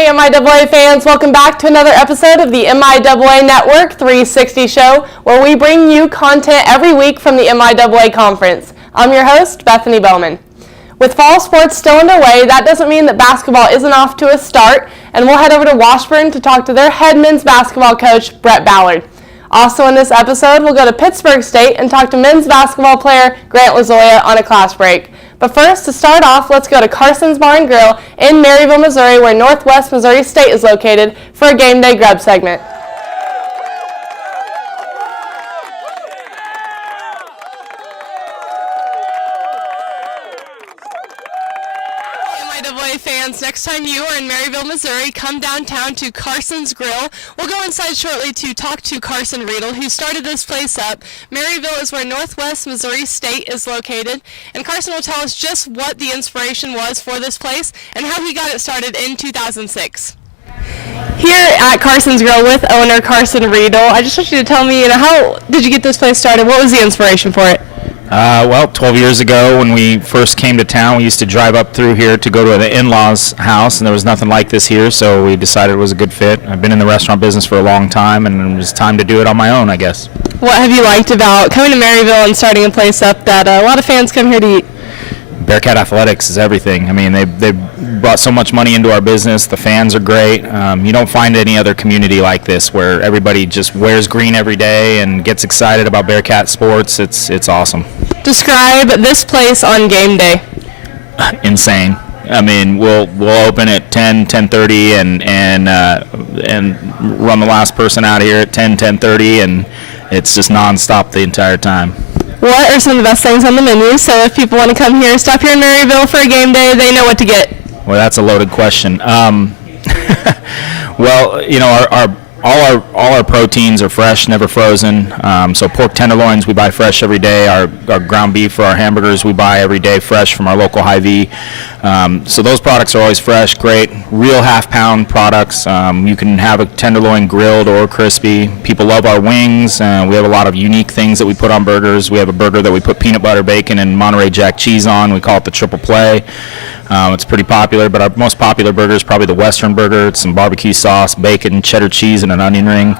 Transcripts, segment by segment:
Hey MIAA fans, welcome back to another episode of the MIAA Network 360 show, where we bring you content every week from the MIAA conference. I'm your host, Bethany Bowman. With fall sports still underway, that doesn't mean that basketball isn't off to a start, and we'll head over to Washburn to talk to their head men's basketball coach, Brett Ballard. Also in this episode, we'll go to Pittsburg State and talk to men's basketball player Grant Lozoya on a class break. But first, to start off, let's go to Carsons Bar and Grill in Maryville, Missouri, where Northwest Missouri State is located, for a Gameday Grub segment. MIAA fans, next time you are in Maryville, Missouri, come downtown to Carsons Grill. We'll go inside shortly to talk to Carson Riedel, who started this place up. Maryville is where Northwest Missouri State is located, and Carson will tell us just what the inspiration was for this place and how he got it started in 2006. Here at Carson's Grill with owner Carson Riedel, I just want you to tell me, how did you get this place started? What was the inspiration for it? Well, 12 years ago when we first came to town, we used to drive up through here to go to the in-laws' house, and there was nothing like this here, so we decided it was a good fit. I've been in the restaurant business for a long time, and it was time to do it on my own, I guess. What have you liked about coming to Maryville and starting a place up that a lot of fans come here to eat? Bearcat Athletics is everything. I mean, they brought so much money into our business. The fans are great. You don't find any other community like this where everybody just wears green every day and gets excited about Bearcat sports. It's awesome. Describe this place on game day. Insane. I mean, we'll open at 10:30 and run the last person out of here at 10:30, and it's just nonstop the entire time. What are some of the best things on the menu? So if people want to come here, stop here in Maryville for a game day, they know what to get. Well, that's a loaded question. Well, all our proteins are fresh, never frozen. So pork tenderloins we buy fresh every day. Our ground beef for our hamburgers we buy every day fresh from our local Hy-Vee. So those products are always fresh, great. Real half-pound products. You can have a tenderloin grilled or crispy. People love our wings. We have a lot of unique things that we put on burgers. We have a burger that we put peanut butter, bacon, and Monterey Jack cheese on. We call it the Triple Play. It's pretty popular, but our most popular burger is probably the Western burger. It's some barbecue sauce, bacon, cheddar cheese, and an onion ring.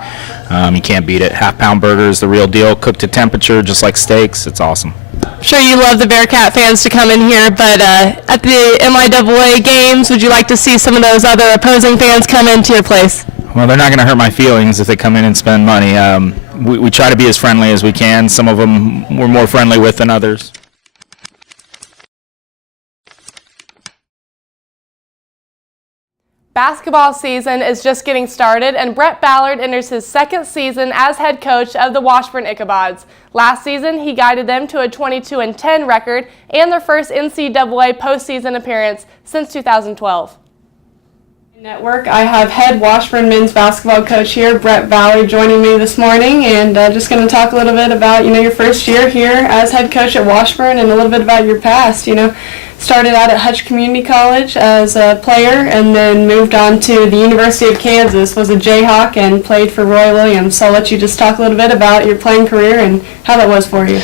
You can't beat it. Half-pound burgers, the real deal, cooked to temperature, just like steaks. It's awesome. I'm sure you love the Bearcat fans to come in here, but at the MIAA games, would you like to see some of those other opposing fans come into your place? Well, they're not going to hurt my feelings if they come in and spend money. We try to be as friendly as we can. Some of them we're more friendly with than others. Basketball season is just getting started, and Brett Ballard enters his second season as head coach of the Washburn Ichabods. Last season, he guided them to a 22-10 record and their first NCAA postseason appearance since 2012. Network, I have head Washburn men's basketball coach here, Brett Ballard, joining me this morning, and just going to talk a little bit about your first year here as head coach at Washburn and a little bit about your past. Started out at Hutch Community College as a player and then moved on to the University of Kansas, was a Jayhawk, and played for Roy Williams. So I'll let you just talk a little bit about your playing career and how that was for you.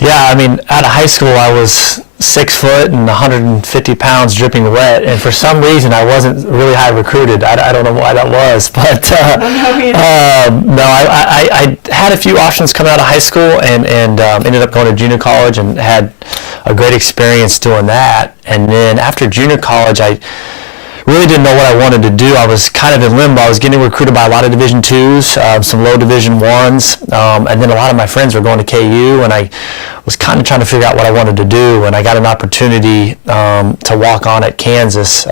Yeah, I mean, out of high school I was 6 foot and 150 pounds dripping wet, and for some reason I wasn't really high recruited. I don't know why that was, but no, I had a few options coming out of high school and ended up going to junior college and had a great experience doing that. And then after junior college, I really didn't know what I wanted to do. I was kind of in limbo. I was getting recruited by a lot of Division IIs, some low Division Is, and then a lot of my friends were going to KU, and I was kind of trying to figure out what I wanted to do, and I got an opportunity to walk on at Kansas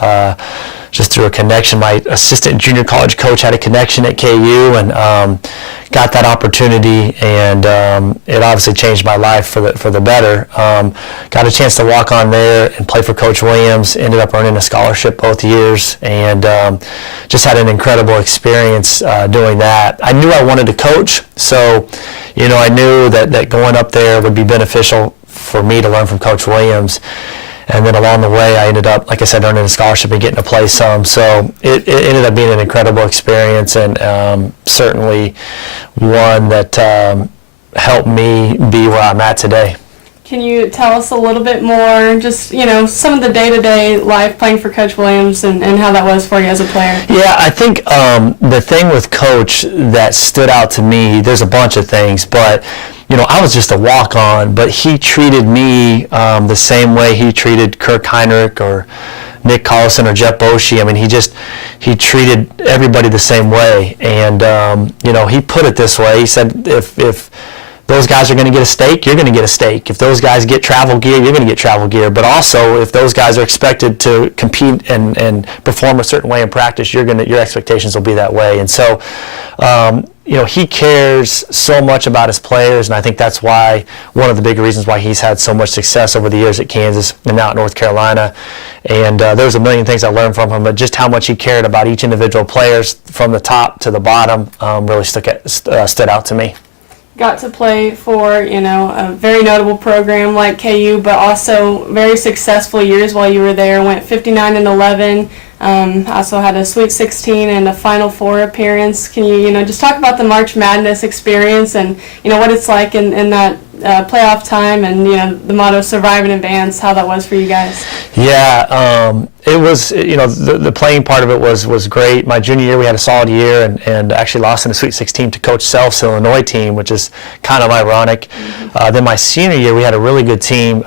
just through a connection. My assistant junior college coach had a connection at KU, and got that opportunity, and it obviously changed my life for the better. Got a chance to walk on there and play for Coach Williams, ended up earning a scholarship both years, and just had an incredible experience doing that. I knew I wanted to coach, so I knew that going up there would be beneficial for me to learn from Coach Williams. And then along the way, I ended up, like I said, earning a scholarship and getting to play some. So it ended up being an incredible experience, and certainly one that helped me be where I'm at today. Can you tell us a little bit more, just, some of the day-to-day life playing for Coach Williams and how that was for you as a player? Yeah, I think the thing with Coach that stood out to me, there's a bunch of things, but I was just a walk-on, but he treated me the same way he treated Kirk Heinrich or Nick Carson or Jeff Bochy. I mean, he treated everybody the same way, and he put it this way. He said, if those guys are going to get a steak, you're going to get a steak. If those guys get travel gear, you're going to get travel gear. But also, if those guys are expected to compete and perform a certain way in practice, your expectations will be that way. And so, he cares so much about his players, and I think that's why one of the big reasons why he's had so much success over the years at Kansas and now at North Carolina. And there's a million things I learned from him, but just how much he cared about each individual players from the top to the bottom really stood out to me. Got to play for, a very notable program like KU, but also very successful years while you were there. Went 59-11. Also had a Sweet 16 and a Final Four appearance. Can you, just talk about the March Madness experience and, what it's like in that playoff time and, the motto "Survive and Advance," how that was for you guys? Yeah, it was, the playing part of it was great. My junior year, we had a solid year and actually lost in the Sweet 16 to Coach Self's Illinois team, which is kind of ironic. Then my senior year, we had a really good team.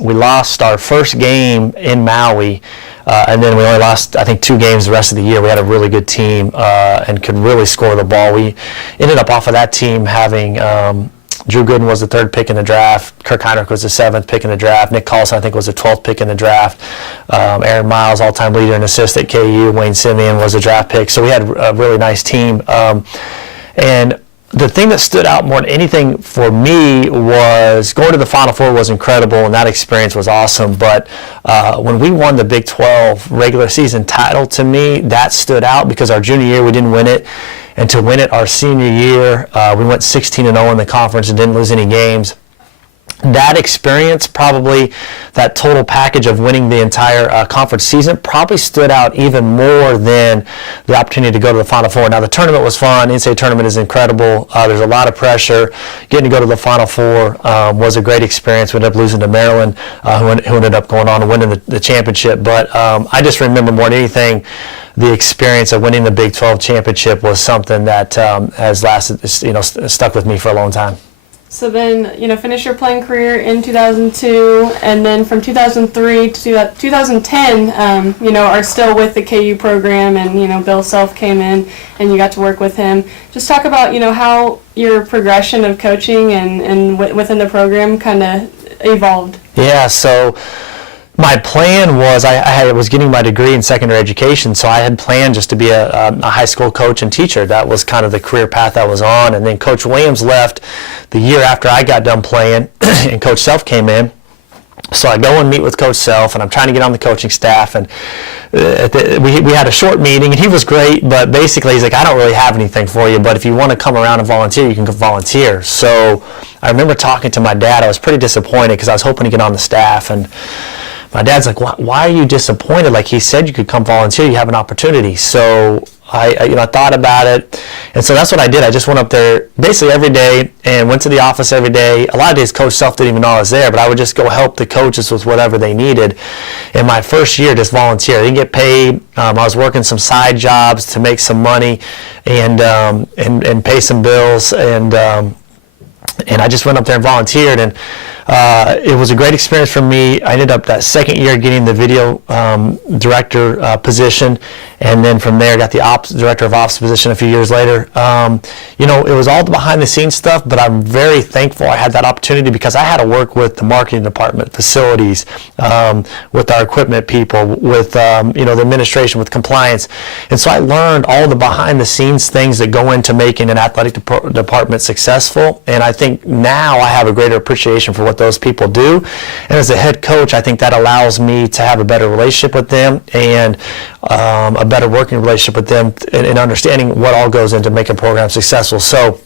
We lost our first game in Maui. And then we only lost, I think, 2 games the rest of the year. We had a really good team and could really score the ball. We ended up off of that team having Drew Gooden was the 3rd pick in the draft. Kirk Heinrich was the 7th pick in the draft. Nick Carson, I think, was the 12th pick in the draft. Aaron Miles, all-time leader in assists at KU. Wayne Simeon was a draft pick. So we had a really nice team. And the thing that stood out more than anything for me was going to the Final Four was incredible, and that experience was awesome. But when we won the Big 12 regular season title, to me, that stood out because our junior year we didn't win it. And to win it our senior year, we went 16-0 in the conference and didn't lose any games. That experience, probably that total package of winning the entire conference season, probably stood out even more than the opportunity to go to the Final Four. Now, the tournament was fun. The NCAA tournament is incredible. There's a lot of pressure. Getting to go to the Final Four was a great experience. We ended up losing to Maryland, who ended up going on and winning the championship. But I just remember more than anything, the experience of winning the Big 12 championship was something that has lasted, stuck with me for a long time. So then, finish your playing career in 2002, and then from 2003 to 2010, are still with the KU program, and, Bill Self came in, and you got to work with him. Just talk about, how your progression of coaching and within the program kind of evolved. Yeah, so my plan was I was getting my degree in secondary education, so I had planned just to be a high school coach and teacher. That was kind of the career path I was on. And then Coach Williams left the year after I got done playing, and Coach Self came in. So I go and meet with Coach Self, and I'm trying to get on the coaching staff. And we had a short meeting, and he was great, but basically he's like, I don't really have anything for you, but if you want to come around and volunteer, you can volunteer. So I remember talking to my dad. I was pretty disappointed because I was hoping to get on the staff, and my dad's like, why are you disappointed? Like, he said you could come volunteer. You have an opportunity. So I thought about it, and so that's what I did. I just went up there basically every day and went to the office every day. A lot of days Coach Self didn't even know I was there, but I would just go help the coaches with whatever they needed. In my first year, just volunteer. I didn't get paid. I was working some side jobs to make some money and pay some bills, and I just went up there and volunteered, and it was a great experience for me. I ended up that second year getting the video director position, and then from there got the director of ops position a few years later. It was all the behind the scenes stuff, but I'm very thankful I had that opportunity because I had to work with the marketing department, facilities, with our equipment people, with the administration, with compliance. And so I learned all the behind the scenes things that go into making an athletic department successful. And I think now I have a greater appreciation for what those people do. And as a head coach, I think that allows me to have a better relationship with them and a better working relationship with them and understanding what all goes into making a program successful. So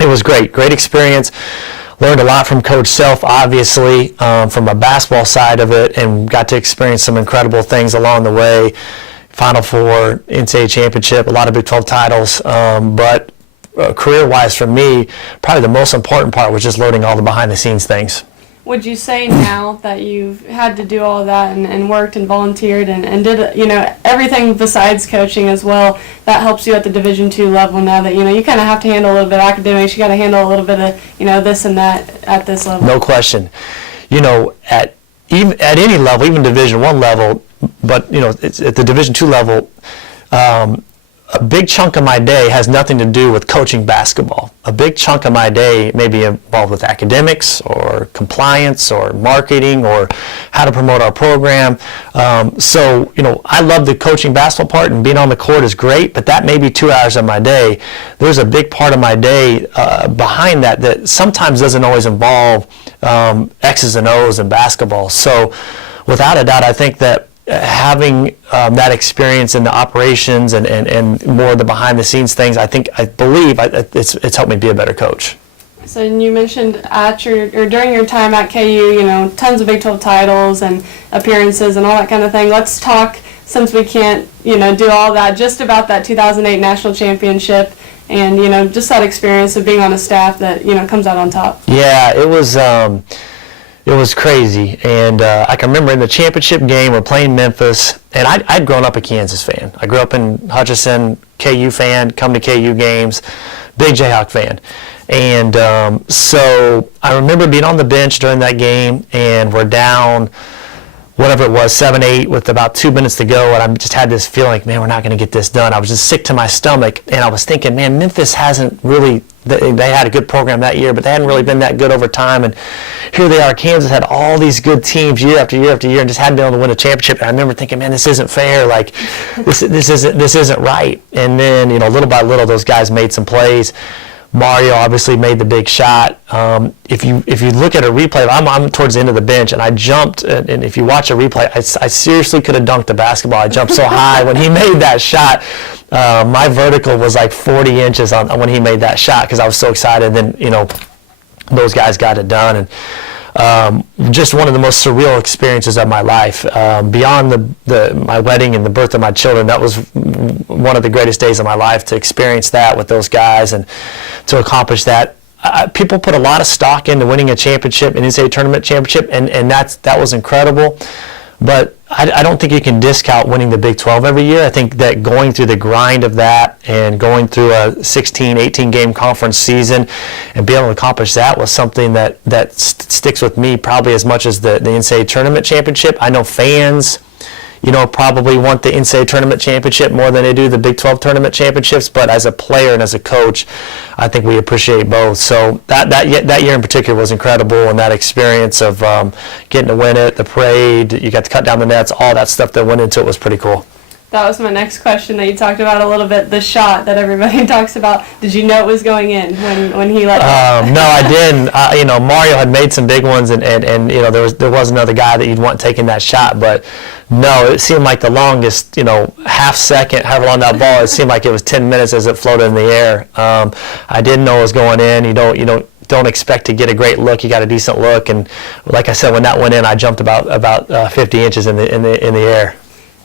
it was great experience. Learned a lot from Coach Self, obviously, from a basketball side of it, and got to experience some incredible things along the way. Final Four, NCAA championship, a lot of Big 12 titles, but career-wise for me, probably the most important part was just learning all the behind-the-scenes things. would you say now that you've had to do all of that and worked and volunteered and did, everything besides coaching as well, that helps you at the Division II level now that, you kind of have to handle a little bit of academics, you got to handle a little bit of, this and that at this level? No question. At any level, even Division I level, but, it's at the Division II level, a big chunk of my day has nothing to do with coaching basketball. A big chunk of my day may be involved with academics or compliance or marketing or how to promote our program. So, I love the coaching basketball part, and being on the court is great, but that may be 2 hours of my day. There's a big part of my day behind that sometimes doesn't always involve X's and O's in basketball. So, without a doubt, I think that having that experience in the operations and more of the behind the scenes things, I believe it's helped me be a better coach. So you mentioned during your time at KU, tons of Big 12 titles and appearances and all that kind of thing. Let's talk, since we can't, do all that, just about that 2008 national championship and, just that experience of being on a staff that, comes out on top. Yeah, it was crazy, and I can remember in the championship game, we're playing Memphis, and I'd grown up a Kansas fan. I grew up in Hutchinson, KU fan, come to KU games, big Jayhawk fan. And so I remember being on the bench during that game, and we're down, whatever it was, 7-8 with about 2 minutes to go, and I just had this feeling like, man, we're not going to get this done. I was just sick to my stomach, and I was thinking, man, Memphis hasn't really, they had a good program that year, but they hadn't really been that good over time, and here they are, Kansas had all these good teams year after year after year and just hadn't been able to win a championship. And I remember thinking, man, this isn't fair, like, this isn't right. And then, little by little, those guys made some plays. Mario obviously made the big shot. If you look at a replay, I'm towards the end of the bench, and I jumped, and if you watch a replay, I seriously could have dunked the basketball. I jumped so high when he made that shot. My vertical was like 40 inches on when he made that shot because I was so excited. And then, those guys got it done. And just one of the most surreal experiences of my life. Beyond my wedding and the birth of my children, that was one of the greatest days of my life, to experience that with those guys and to accomplish that. People put a lot of stock into winning a championship, an NCAA tournament championship, and that was incredible. But I don't think you can discount winning the Big 12 every year. I think that going through the grind of that and going through a 16, 18-game conference season and being able to accomplish that was something that sticks with me probably as much as the NCAA tournament championship. I know fans, probably want the NCAA tournament championship more than they do the Big 12 tournament championships, but as a player and as a coach, I think we appreciate both. So that year in particular was incredible, and that experience of getting to win it, the parade, you got to cut down the nets, all that stuff that went into it was pretty cool. That was my next question that you talked about a little bit, the shot that everybody talks about. Did you know it was going in when he let it? No, I didn't. Mario had made some big ones, and there was another guy that you'd want taking that shot, but no, it seemed like the longest, half second, however long that ball, it seemed like it was 10 minutes as it floated in the air. I didn't know it was going in. You don't expect to get a great look. You got a decent look, and like I said, when that went in, I jumped about 50 inches in the air.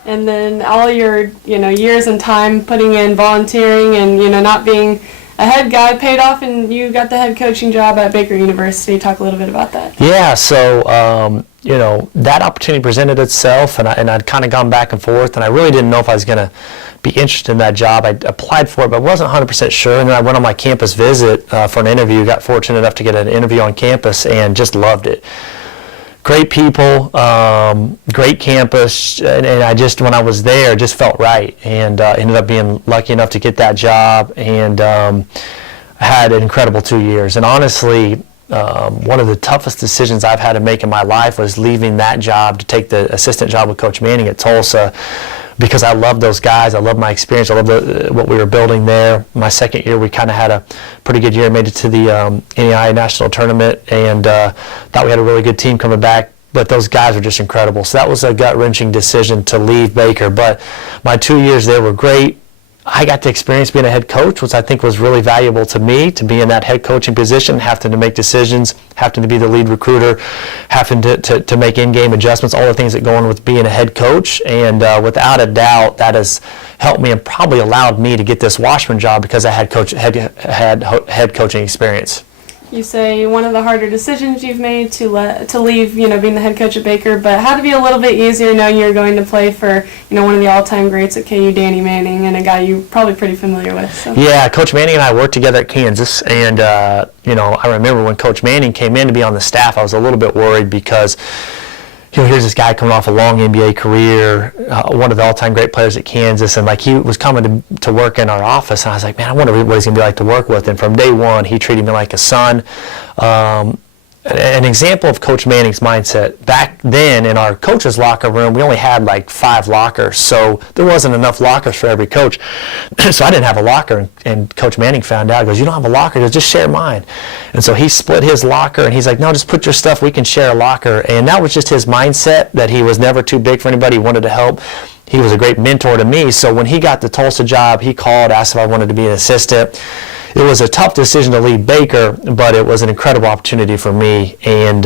And then all your, years and time putting in volunteering and, not being a head guy paid off, and you got the head coaching job at Baker University. Talk a little bit about that. Yeah, so, that opportunity presented itself, and I'd kind of gone back and forth, and I really didn't know if I was going to be interested in that job. I applied for it, but I wasn't 100% sure, and then I went on my campus visit for an interview, got fortunate enough to get an interview on campus, and just loved it. Great people, great campus, and I just, when I was there, just felt right, and ended up being lucky enough to get that job, and had an incredible 2 years. And honestly, one of the toughest decisions I've had to make in my life was leaving that job to take the assistant job with Coach Manning at Tulsa, because I love those guys. I love my experience. I love what we were building there. My second year, we kind of had a pretty good year, made it to the MIAA National Tournament, and thought we had a really good team coming back. But those guys were just incredible. So that was a gut-wrenching decision to leave Baker. But my 2 years there were great. I got to experience being a head coach, which I think was really valuable to me, to be in that head coaching position, having to make decisions, having to be the lead recruiter, having to make in-game adjustments, all the things that go on with being a head coach. And without a doubt, that has helped me and probably allowed me to get this Washburn job because I had head coaching experience. You say one of the harder decisions you've made to leave, being the head coach at Baker, but how to be a little bit easier knowing you're going to play for, one of the all-time greats at KU, Danny Manning, and a guy you're probably pretty familiar with. So. Yeah, Coach Manning and I worked together at Kansas, and, I remember when Coach Manning came in to be on the staff, I was a little bit worried because here's this guy coming off a long NBA career, one of the all-time great players at Kansas, and he was coming to work in our office, and I was like, man, I wonder what he's going to be like to work with. And from day one, he treated me like a son. An example of Coach Manning's mindset, back then in our coach's locker room, we only had 5 lockers, so there wasn't enough lockers for every coach. So I didn't have a locker, and Coach Manning found out. He goes, you don't have a locker? He goes, just share mine. And so he split his locker, and he's like, no, just put your stuff, we can share a locker. And that was just his mindset, that he was never too big for anybody, he wanted to help. He was a great mentor to me, so when he got the Tulsa job, he called, asked if I wanted to be an assistant. It was a tough decision to leave Baker, but it was an incredible opportunity for me. And,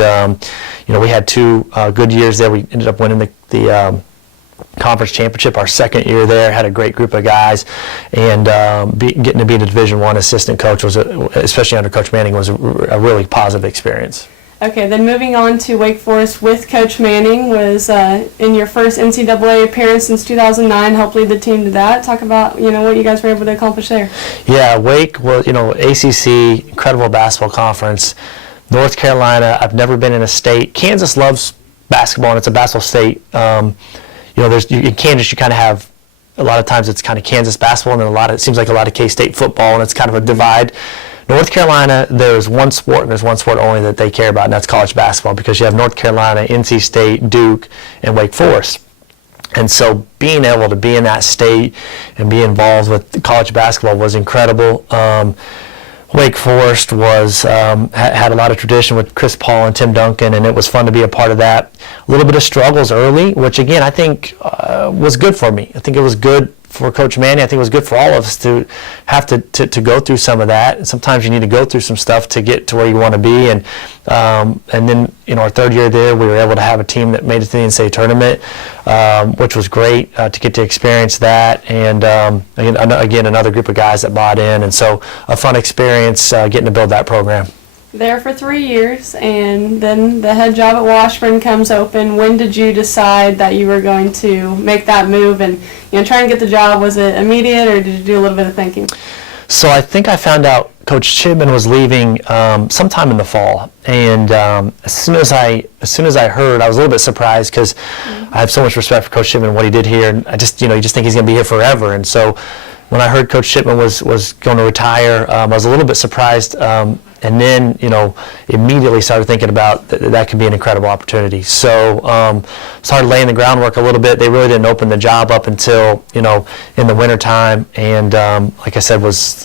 we had 2 good years there. We ended up winning the conference championship our second year there, had a great group of guys. And getting to be the Division I assistant coach, especially under Coach Manning, was a really positive experience. Okay, then moving on to Wake Forest with Coach Manning, was in your first NCAA appearance since 2009, helped lead the team to that. Talk about, what you guys were able to accomplish there. Yeah, Wake was, ACC, incredible basketball conference. North Carolina, I've never been in a state. Kansas loves basketball, and it's a basketball state. In Kansas, you kind of have, a lot of times it's kind of Kansas basketball, and then it seems like a lot of K-State football, and it's kind of a divide. North Carolina, there's one sport, and there's one sport only that they care about, and that's college basketball, because you have North Carolina, NC State, Duke, and Wake Forest. And so being able to be in that state and be involved with college basketball was incredible. Wake Forest had a lot of tradition with Chris Paul and Tim Duncan, and it was fun to be a part of that. A little bit of struggles early, which again I think was good for me. I think it was good for Coach Manning. I think it was good for all of us to have to go through some of that. Sometimes you need to go through some stuff to get to where you want to be. And then our third year there, we were able to have a team that made it to the NCAA tournament, which was great to get to experience that. And again, another group of guys that bought in, and so a fun experience getting to build that program. There for 3 years, and then the head job at Washburn comes open. When did you decide that you were going to make that move and try and get the job? Was it immediate, or did you do a little bit of thinking? So I think I found out Coach Chipman was leaving sometime in the fall, and as soon as I heard, I was a little bit surprised, because I have so much respect for Coach Chipman and what he did here, and I just you just think he's going to be here forever. And so when I heard Coach Chipman was going to retire, I was a little bit surprised. And then, immediately started thinking about that could be an incredible opportunity. So started laying the groundwork a little bit. They really didn't open the job up until, in the wintertime. And like I said, was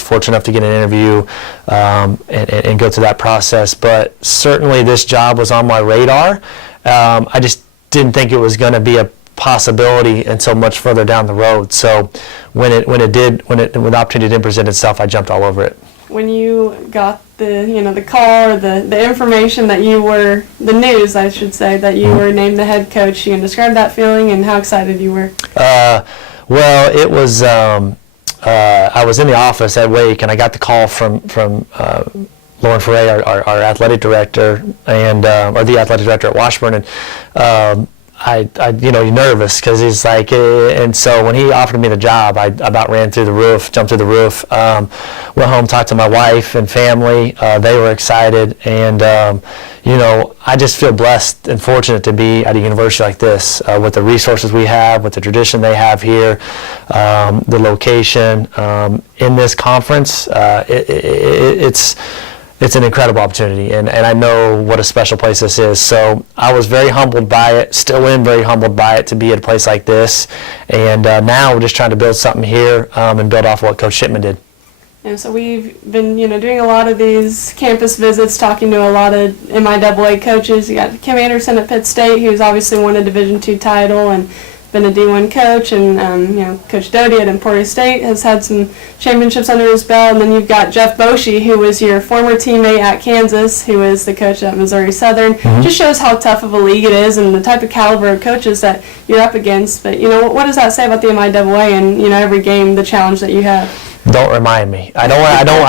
fortunate enough to get an interview and go through that process. But certainly this job was on my radar. I just didn't think it was going to be a possibility until much further down the road. So when the opportunity didn't present itself, I jumped all over it. When you got the call or the information that the news, I should say, that you were named the head coach, you can describe that feeling and how excited you were? Well, it was, I was in the office at Wake, and I got the call from Lauren Ferre, our athletic director, and or the athletic director at Washburn, and you're nervous, because he's like, and so when he offered me the job, I about jumped through the roof, went home, talked to my wife and family. They were excited, and I just feel blessed and fortunate to be at a university like this, with the resources we have, with the tradition they have here, the location, in this conference. It's an incredible opportunity, and I know what a special place this is. So I was very humbled by it, still am very humbled by it, to be at a place like this. And now we're just trying to build something here and build off what Coach Shipman did. And so we've been, doing a lot of these campus visits, talking to a lot of MIAA coaches. You got Kim Anderson at Pitt State, who's obviously won a Division II title and been a D1 coach, and Coach Doty at Emporia State has had some championships under his belt. And then you've got Jeff Bochy, who was your former teammate at Kansas, who is the coach at Missouri Southern. Just shows how tough of a league it is and the type of caliber of coaches that you're up against. But what does that say about the MIAA and every game, the challenge that you have? Don't remind me. I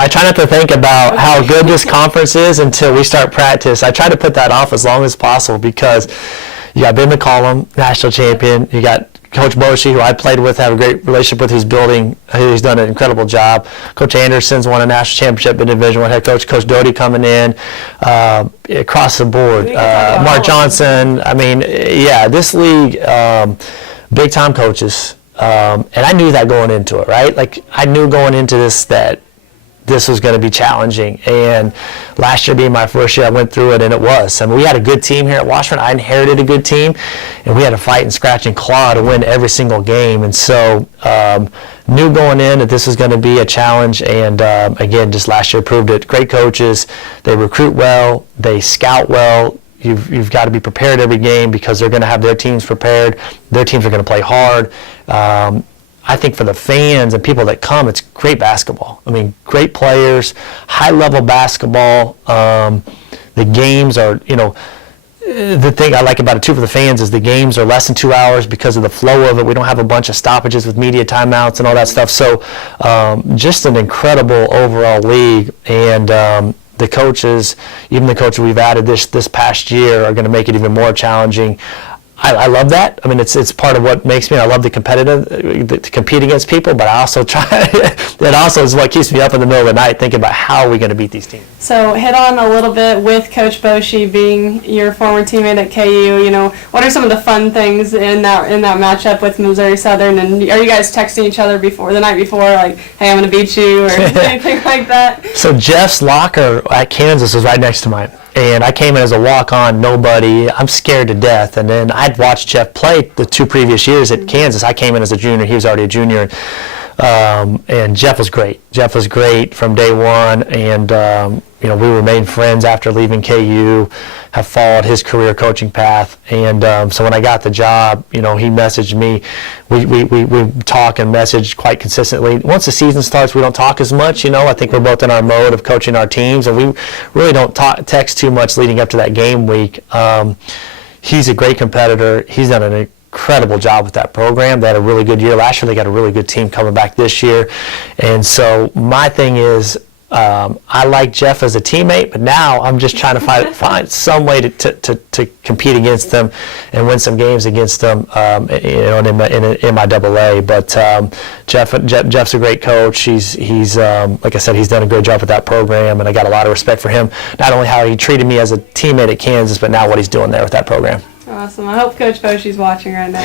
try not to think about how good this conference is until we start practice. I try to put that off as long as possible because you got Ben McCollum, national champion. You got Coach Bochy, who I played with, have a great relationship with, who's done an incredible job. Coach Anderson's won a national championship in Division I head coach. Coach Doty coming in, across the board. Mark Johnson. I mean, yeah, this league, big time coaches. And I knew that going into it, right? Like, I knew going into this that this was going to be challenging. And last year being my first year, I went through it, and it was. I mean, we had a good team here at Washburn. I inherited a good team, and we had to fight and scratch and claw to win every single game. And so knew going in that this was going to be a challenge. And again, just last year proved it. Great coaches. They recruit well. They scout well. You've got to be prepared every game because they're going to have their teams prepared. Their teams are going to play hard. I think for the fans and people that come, it's great basketball. I mean, great players, high-level basketball. The games are, the thing I like about it, too, for the fans is the games are less than 2 hours because of the flow of it. We don't have a bunch of stoppages with media timeouts and all that stuff. So just an incredible overall league. And the coaches, even the coaches we've added this past year, are going to make it even more challenging. I love that. I mean, it's part of what makes me. I love the to compete against people, but I also try. It also is what keeps me up in the middle of the night thinking about how are we going to beat these teams. So hit on a little bit with Coach Bochy being your former teammate at KU. What are some of the fun things in that matchup with Missouri Southern? And are you guys texting each other the night before, like, "Hey, I'm going to beat you," or anything like that? So Jeff's locker at Kansas was right next to mine. And I came in as a walk-on, nobody. I'm scared to death. And then I'd watched Jeff play the 2 previous years at Kansas. I came in as a junior. He was already a junior. And Jeff was great. Jeff was great from day one. And, we remained friends after leaving KU, have followed his career coaching path. And so when I got the job, he messaged me. We talk and message quite consistently. Once the season starts, we don't talk as much. I think we're both in our mode of coaching our teams, and we really don't text too much leading up to that game week. He's a great competitor. He's done an incredible job with that program. They had a really good year last year. They got a really good team coming back this year. And so my thing is, I like Jeff as a teammate, but now I'm just trying to find some way to compete against them and win some games against them, in MIAA. But Jeff's a great coach. He's like I said, he's done a great job with that program, and I got a lot of respect for him. Not only how he treated me as a teammate at Kansas, but now what he's doing there with that program. Awesome. I hope Coach Bochy's watching right now.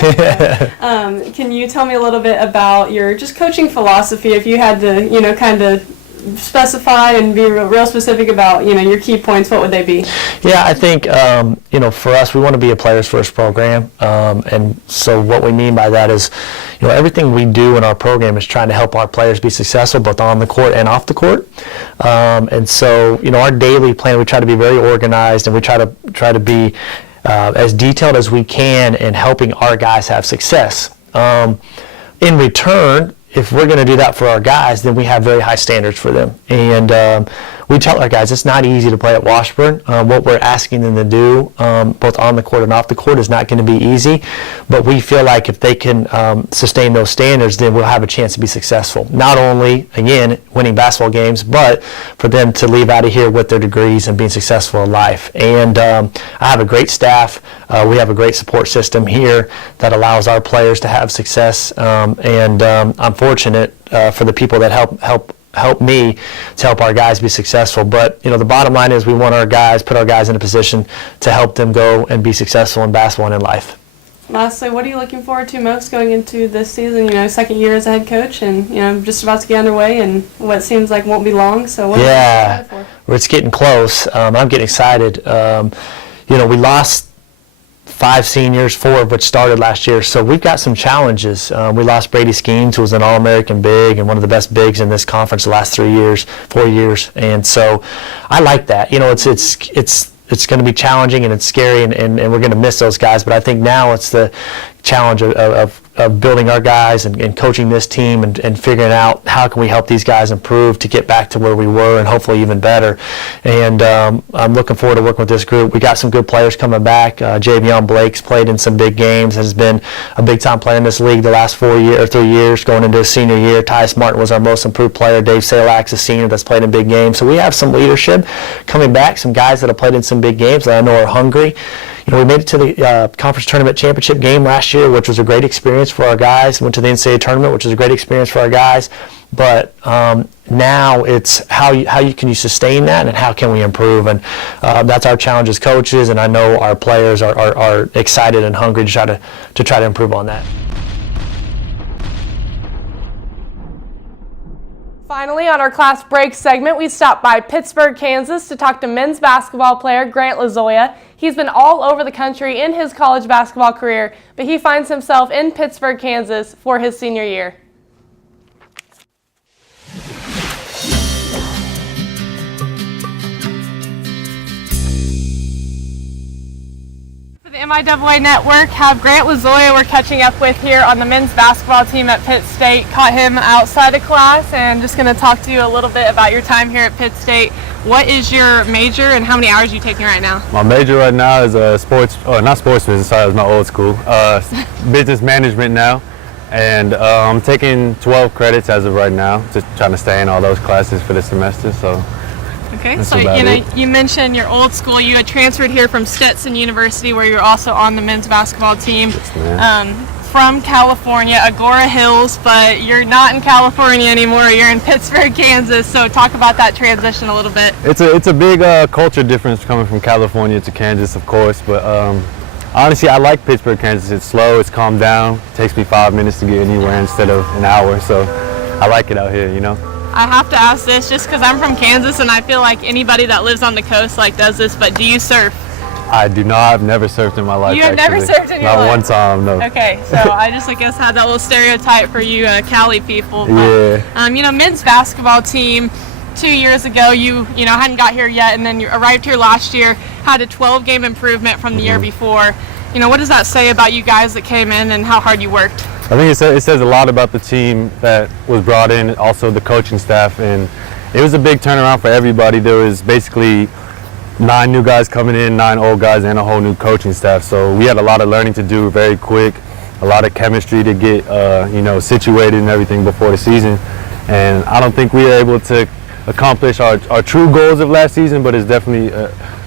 Can you tell me a little bit about your just coaching philosophy, if you had to, kind of specify and be real specific about, your key points, what would they be? Yeah, I think, for us, we want to be a players first program. And so what we mean by that is, everything we do in our program is trying to help our players be successful both on the court and off the court. And so, our daily plan, we try to be very organized, and we try to be as detailed as we can in helping our guys have success. In return, if we're going to do that for our guys, then we have very high standards for them. And we tell our guys it's not easy to play at Washburn. What we're asking them to do, both on the court and off the court, is not going to be easy. But we feel like if they can sustain those standards, then we'll have a chance to be successful. Not only, again, winning basketball games, but for them to leave out of here with their degrees and being successful in life. And I have a great staff. We have a great support system here that allows our players to have success. And I'm fortunate for the people that help me to help our guys be successful. But the bottom line is we want put our guys in a position to help them go and be successful in basketball and in life. Lastly, what are you looking forward to most going into this season? Second year as a head coach, and just about to get underway, and what seems like won't be long. So what are you excited for? Well, it's getting close. I'm getting excited. We lost 5 seniors, 4 of which started last year. So we've got some challenges. We lost Brady Skeens, who was an All-American big and one of the best bigs in this conference the last 4 years. And so I like that. It's going to be challenging and it's scary, and we're going to miss those guys. But I think now it's the challenge of of building our guys and coaching this team and figuring out how can we help these guys improve to get back to where we were and hopefully even better. And I'm looking forward to working with this group. We got some good players coming back. Javion Blake's played in some big games, has been a big-time player in this league the last 3 years, going into his senior year. Tyus Martin was our most improved player. Dave Salak's a senior that's played in big games. So we have some leadership coming back, some guys that have played in some big games that I know are hungry. We made it to the conference tournament championship game last year, which was a great experience for our guys. Went to the NCAA tournament, which was a great experience for our guys. But now it's how can you sustain that, and how can we improve? And that's our challenge as coaches. And I know our players are excited and hungry to try to improve on that. Finally, on our class break segment, we stopped by Pittsburg, Kansas to talk to men's basketball player Grant Lozoya. He's been all over the country in his college basketball career, but he finds himself in Pittsburg, Kansas for his senior year. The MIAA Network have Grant Lozoya we're catching up with here on the men's basketball team at Pitt State. Caught him outside of class and just going to talk to you a little bit about your time here at Pitt State. What is your major and how many hours are you taking right now? My major right now is not sports business, sorry, it's my old school. Business management now. And I'm taking 12 credits as of right now, just trying to stay in all those classes for the semester. So. Okay, so you mentioned your old school. You had transferred here from Stetson University, where you're also on the men's basketball team. From California, Agora Hills, but you're not in California anymore. You're in Pittsburg, Kansas. So talk about that transition a little bit. It's a big culture difference coming from California to Kansas, of course. But honestly, I like Pittsburg, Kansas. It's slow. It's calmed down. It takes me 5 minutes to get anywhere instead of an hour. So I like it out here, you know. I have to ask this just because I'm from Kansas and I feel like anybody that lives on the coast does this, but do you surf? I do not. I've never surfed in my life. You have never surfed in your life? Not one time, no. Okay, so I just guess had that little stereotype for you Cali people. But, yeah. Men's basketball team 2 years ago, you hadn't got here yet, and then you arrived here last year, had a 12-game improvement from the year before. What does that say about you guys that came in and how hard you worked? I think it says a lot about the team that was brought in, also the coaching staff, and it was a big turnaround for everybody. There was basically 9 new guys coming in, 9 old guys, and a whole new coaching staff. So we had a lot of learning to do very quick, a lot of chemistry to get situated and everything before the season. And I don't think we were able to accomplish our true goals of last season, but it's definitely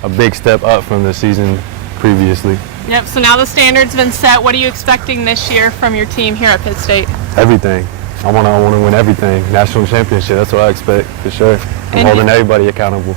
a big step up from the season previously. Yep, so now the standard's been set. What are you expecting this year from your team here at Pitt State? Everything. I want to win everything. National championship, that's what I expect, for sure. I'm holding everybody accountable.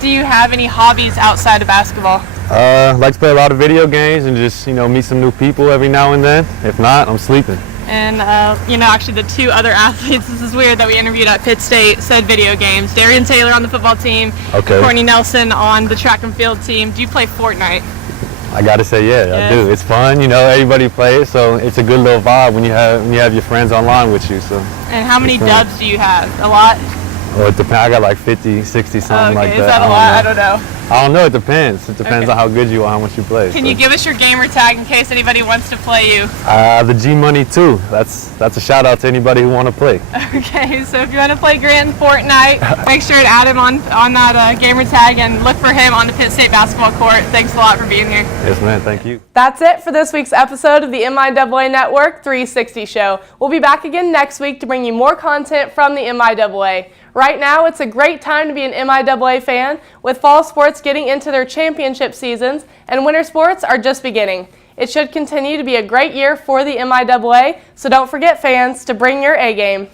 Do you have any hobbies outside of basketball? I like to play a lot of video games and just, meet some new people every now and then. If not, I'm sleeping. And, actually the 2 other athletes, this is weird that we interviewed at Pitt State, said video games. Darian Taylor on the football team, Courtney Nelson on the track and field team. Do you play Fortnite? I gotta say, yeah, I do. It's fun, everybody plays, so it's a good little vibe when you have your friends online with you. So. And how many dubs do you have? A lot? Well, it depends. I got like 50, 60, something like that. Is that a lot? I don't know. I don't know. It depends. It depends on how good you are, how much you play. Can you give us your gamer tag in case anybody wants to play you? The G Money 2. That's a shout out to anybody who want to play. Okay, so if you want to play Grant in Fortnite, make sure to add him on that gamer tag and look for him on the Pitt State basketball court. Thanks a lot for being here. Yes, man. Thank you. That's it for this week's episode of the MIAA Network 360 Show. We'll be back again next week to bring you more content from the MIAA. Right now, it's a great time to be an MIAA fan, with fall sports getting into their championship seasons and winter sports are just beginning. It should continue to be a great year for the MIAA, so don't forget, fans, to bring your A game.